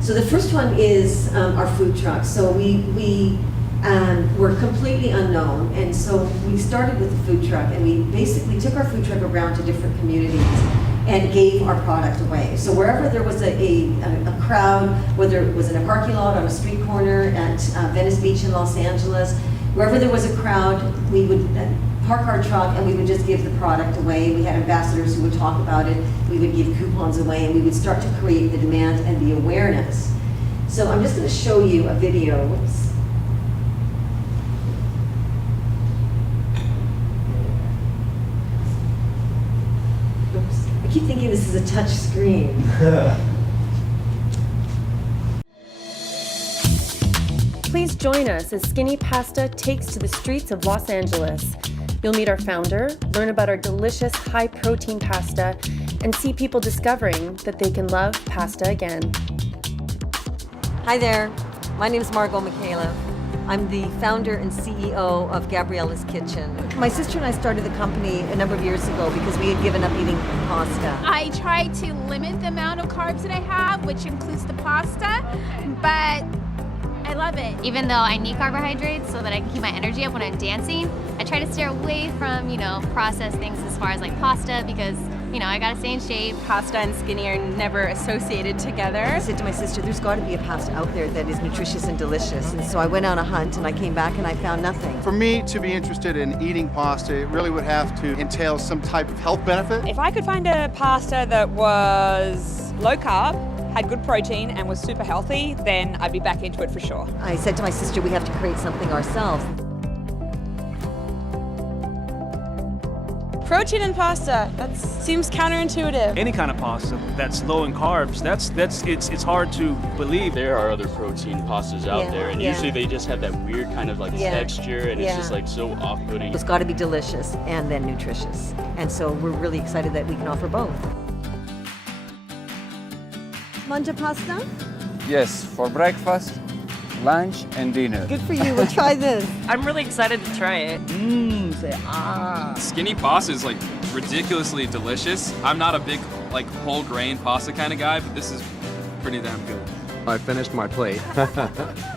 So the first one is our food truck. So we were completely unknown, and so we started with the food truck, and we basically took our food truck around to different communities and gave our product away. So wherever there was a crowd, whether it was in a parking lot, on a street corner, at Venice Beach in Los Angeles, wherever there was a crowd, we would park our truck and we would just give the product away. We had ambassadors who would talk about it. We would give coupons away, and we would start to create the demand and the awareness. So I'm just going to show you a video. Whoops. I keep thinking this is a touch screen. Please join us as Skinny Pasta takes to the streets of Los Angeles. You'll meet our founder, learn about our delicious high-protein pasta, and see people discovering that they can love pasta again. Hi there, my name is Margot Micallef. I'm the founder and CEO of Gabriella's Kitchen. My sister and I started the company a number of years ago because we had given up eating pasta. I try to limit the amount of carbs that I have, which includes the pasta, but I love it. Even though I need carbohydrates so that I can keep my energy up when I'm dancing, I try to steer away from, processed things as far as like pasta because, I gotta stay in shape. Pasta and skinny are never associated together. I said to my sister, there's got to be a pasta out there that is nutritious and delicious. And so I went on a hunt and I came back and I found nothing. For me to be interested in eating pasta, it really would have to entail some type of health benefit. If I could find a pasta that was low carb, had good protein, and was super healthy, then I'd be back into it for sure. I said to my sister, we have to create something ourselves. Protein and pasta, that seems counterintuitive. Any kind of pasta that's low in carbs, it's hard to believe. There are other protein pastas out there, and usually they just have that weird kind of texture, and it's just so off-putting. It's got to be delicious and then nutritious. And so we're really excited that we can offer both. Mangia pasta? Yes, for breakfast, lunch, and dinner. Good for you. We'll try this. I'm really excited to try it. Say ah. Skinny pasta is ridiculously delicious. I'm not a big whole grain pasta kind of guy, but this is pretty damn good. I finished my plate.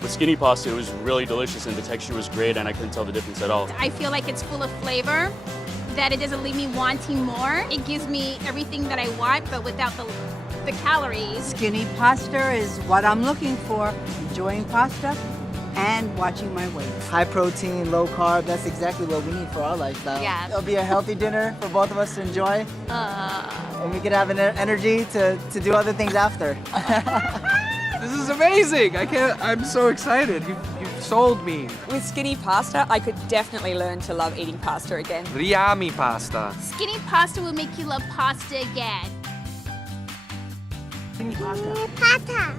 With skinny pasta, it was really delicious, and the texture was great, and I couldn't tell the difference at all. I feel like it's full of flavor, that it doesn't leave me wanting more. It gives me everything that I want, but without the calories. Skinny pasta is what I'm looking for. Enjoying pasta and watching my weight. High protein, low carb, that's exactly what we need for our lifestyle. Yeah. It'll be a healthy dinner for both of us to enjoy. And we could have an energy to do other things after. This is amazing! I'm so excited. You've sold me. With skinny pasta, I could definitely learn to love eating pasta again. Riami pasta. Skinny pasta will make you love pasta again. Skinny pasta. Pasta.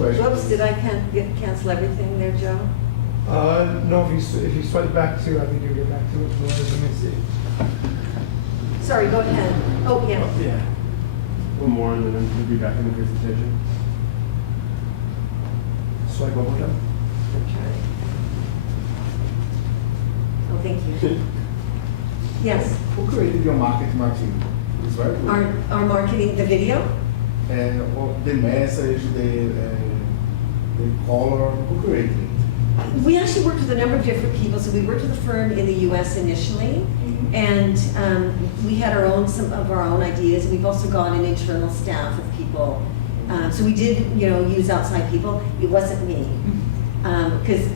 Whoops, did I cancel everything there, Joe? No, if you swipe back to, I think you'll get back to it. Let me see. Sorry, go ahead. Oh, yeah. Yeah. One more and then we'll be back in the presentation. Swipe one more time. Oh, thank you. Yes. Who created your marketing? Is right? Our marketing, the video? And the message, the color, who created it? We actually worked with a number of different people. So we worked with a firm in the U.S. initially, and we had some of our own ideas. We've also got an internal staff of people. So we did, use outside people. It wasn't me, because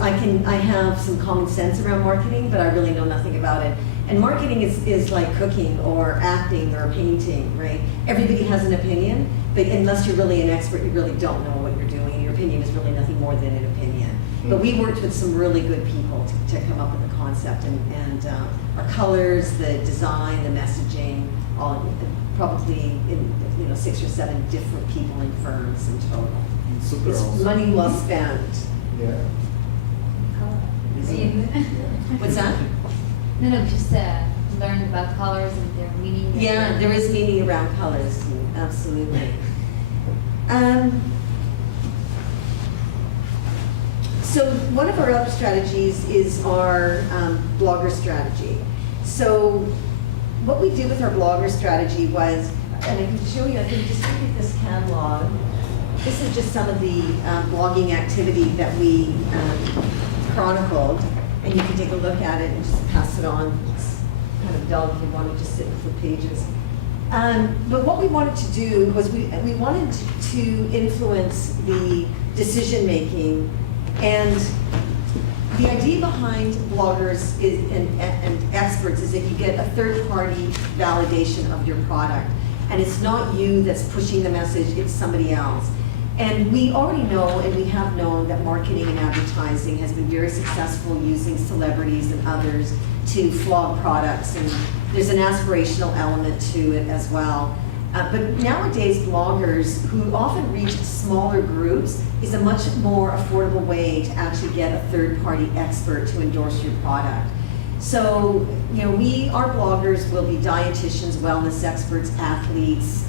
I have some common sense around marketing, but I really know nothing about it. And marketing is like cooking or acting or painting, right? Everybody has an opinion, but unless you're really an expert, you really don't know what you're doing. You're opinion is really nothing more than an opinion. But we worked with some really good people to come up with the concept, and our colors, the design, the messaging, all probably in 6 or 7 different people and firms in total. Super It's awesome. money well spent. Yeah. What's that? No, just learn about colors and their meaning. Yeah, there is meaning around colors, absolutely. So one of our other strategies is our blogger strategy. So what we did with our blogger strategy was, and I can show you, I can just look at this catalog. This is just some of the blogging activity that we chronicled, and you can take a look at it and just pass it on. It's kind of dull if you want to just sit and flip pages. But what we wanted to do was we wanted to influence the decision making, and the idea behind bloggers and experts is that you get a third-party validation of your product, and it's not you that's pushing the message, it's somebody else. And we already know, and we have known, that marketing and advertising has been very successful using celebrities and others to flog products, and there's an aspirational element to it as well. But nowadays, bloggers, who often reach smaller groups, is a much more affordable way to actually get a third-party expert to endorse your product. So, our bloggers will be dietitians, wellness experts, athletes,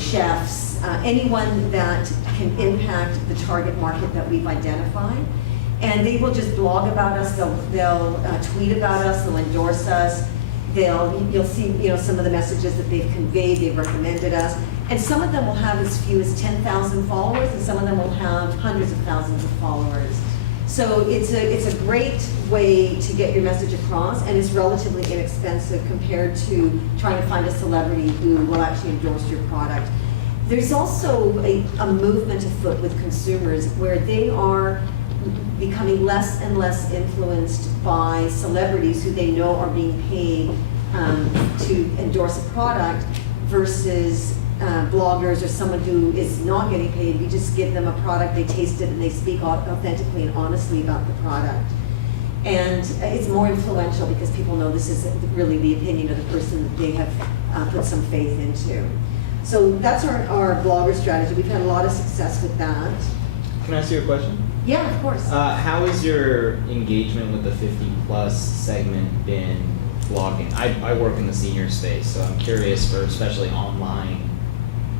chefs, anyone that can impact the target market that we've identified. And they will just blog about us, they'll tweet about us, they'll endorse us, you'll see some of the messages that they've conveyed, they've recommended us. And some of them will have as few as 10,000 followers, and some of them will have hundreds of thousands of followers. So it's a great way to get your message across, and it's relatively inexpensive compared to trying to find a celebrity who will actually endorse your product. There's also a movement afoot with consumers where they are becoming less and less influenced by celebrities who they know are being paid to endorse a product versus bloggers or someone who is not getting paid. We just give them a product, they taste it, and they speak authentically and honestly about the product. And it's more influential because people know this is really the opinion of the person that they have put some faith into. So that's our blogger strategy. We've had a lot of success with that. Can I ask you a question? Yeah, of course. How has your engagement with the 50-plus segment been blogging? I work in the senior space, so I'm curious for especially online,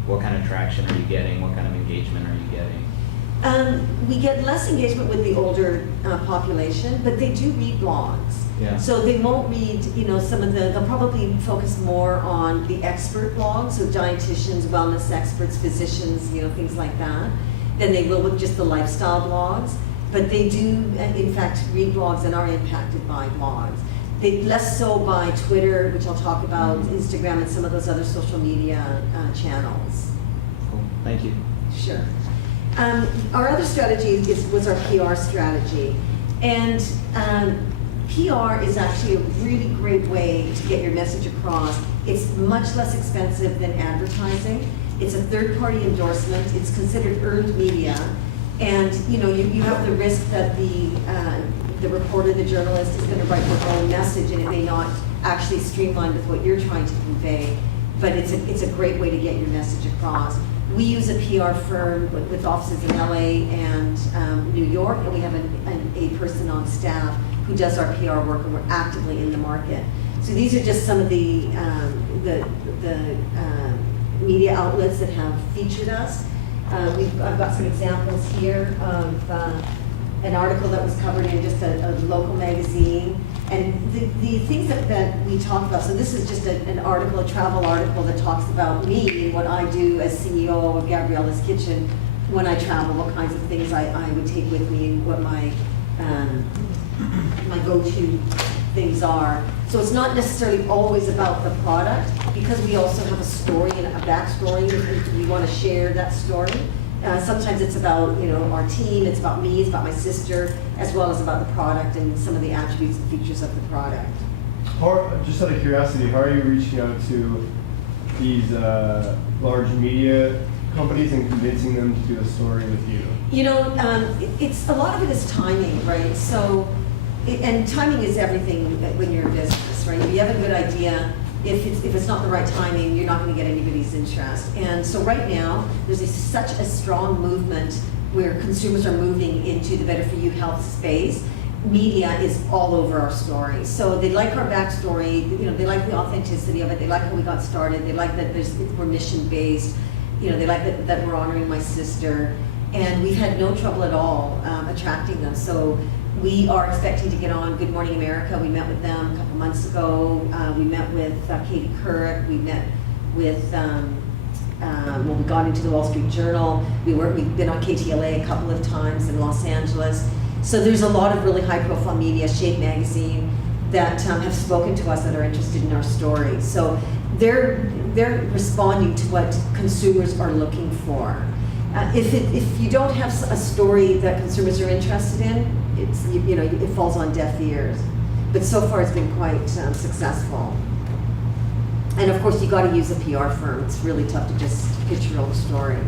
what kind of traction are you getting? What kind of engagement are you getting? We get less engagement with the older population, but they do read blogs. Yeah. So they won't read, they'll probably focus more on the expert blogs, so dietitians, wellness experts, physicians, things like that, than they will with just the lifestyle blogs. But they do, in fact, read blogs and are impacted by blogs. They less so by Twitter, which I'll talk about, Instagram, and some of those other social media channels. Cool. Thank you. Sure. Our other strategy was our PR strategy. And PR is actually a really great way to get your message across. It's much less expensive than advertising. It's a third-party endorsement. It's considered earned media. And you have the risk that the reporter, the journalist, is going to write their own message, and it may not actually streamline with what you're trying to convey. But it's a great way to get your message across. We use a PR firm with offices in LA and New York, and we have a person on staff who does our PR work, and we're actively in the market. So these are just some of the media outlets that have featured us. I've got some examples here of an article that was covered in just a local magazine. And the things that we talk about, so this is just an article, a travel article that talks about me and what I do as CEO of Gabriella's Kitchen when I travel, what kinds of things I would take with me, and what my go-to things are. So it's not necessarily always about the product, because we also have a story and a backstory, and we want to share that story. Sometimes it's about our team, it's about me, it's about my sister, as well as about the product and some of the attributes and features of the product. Just out of curiosity, how are you reaching out to these large media companies and convincing them to do a story with you? You know, it's a lot of it is timing, right? So, and timing is everything when you're in business, right? If you have a good idea, if it's not the right timing, you're not going to get anybody's interest. And so right now, there's such a strong movement where consumers are moving into the better for you health space. Media is all over our story. So they like our backstory, you know, they like the authenticity of it, they like how we got started, they like that we're mission based, you know, they like that we're honoring my sister. And we've had no trouble at all attracting them. So we are expecting to get on Good Morning America. We met with them a couple months ago. We met with Katie Couric. We met with, well, we got into the Wall Street Journal. We've been on KTLA a couple of times in Los Angeles. So there's a lot of really high profile media, Shape Magazine, that have spoken to us that are interested in our story. So they're responding to what consumers are looking for. If you don't have a story that consumers are interested in, it falls on deaf ears. But so far it's been quite successful. And of course you got to use a PR firm. It's really tough to just pitch your own story.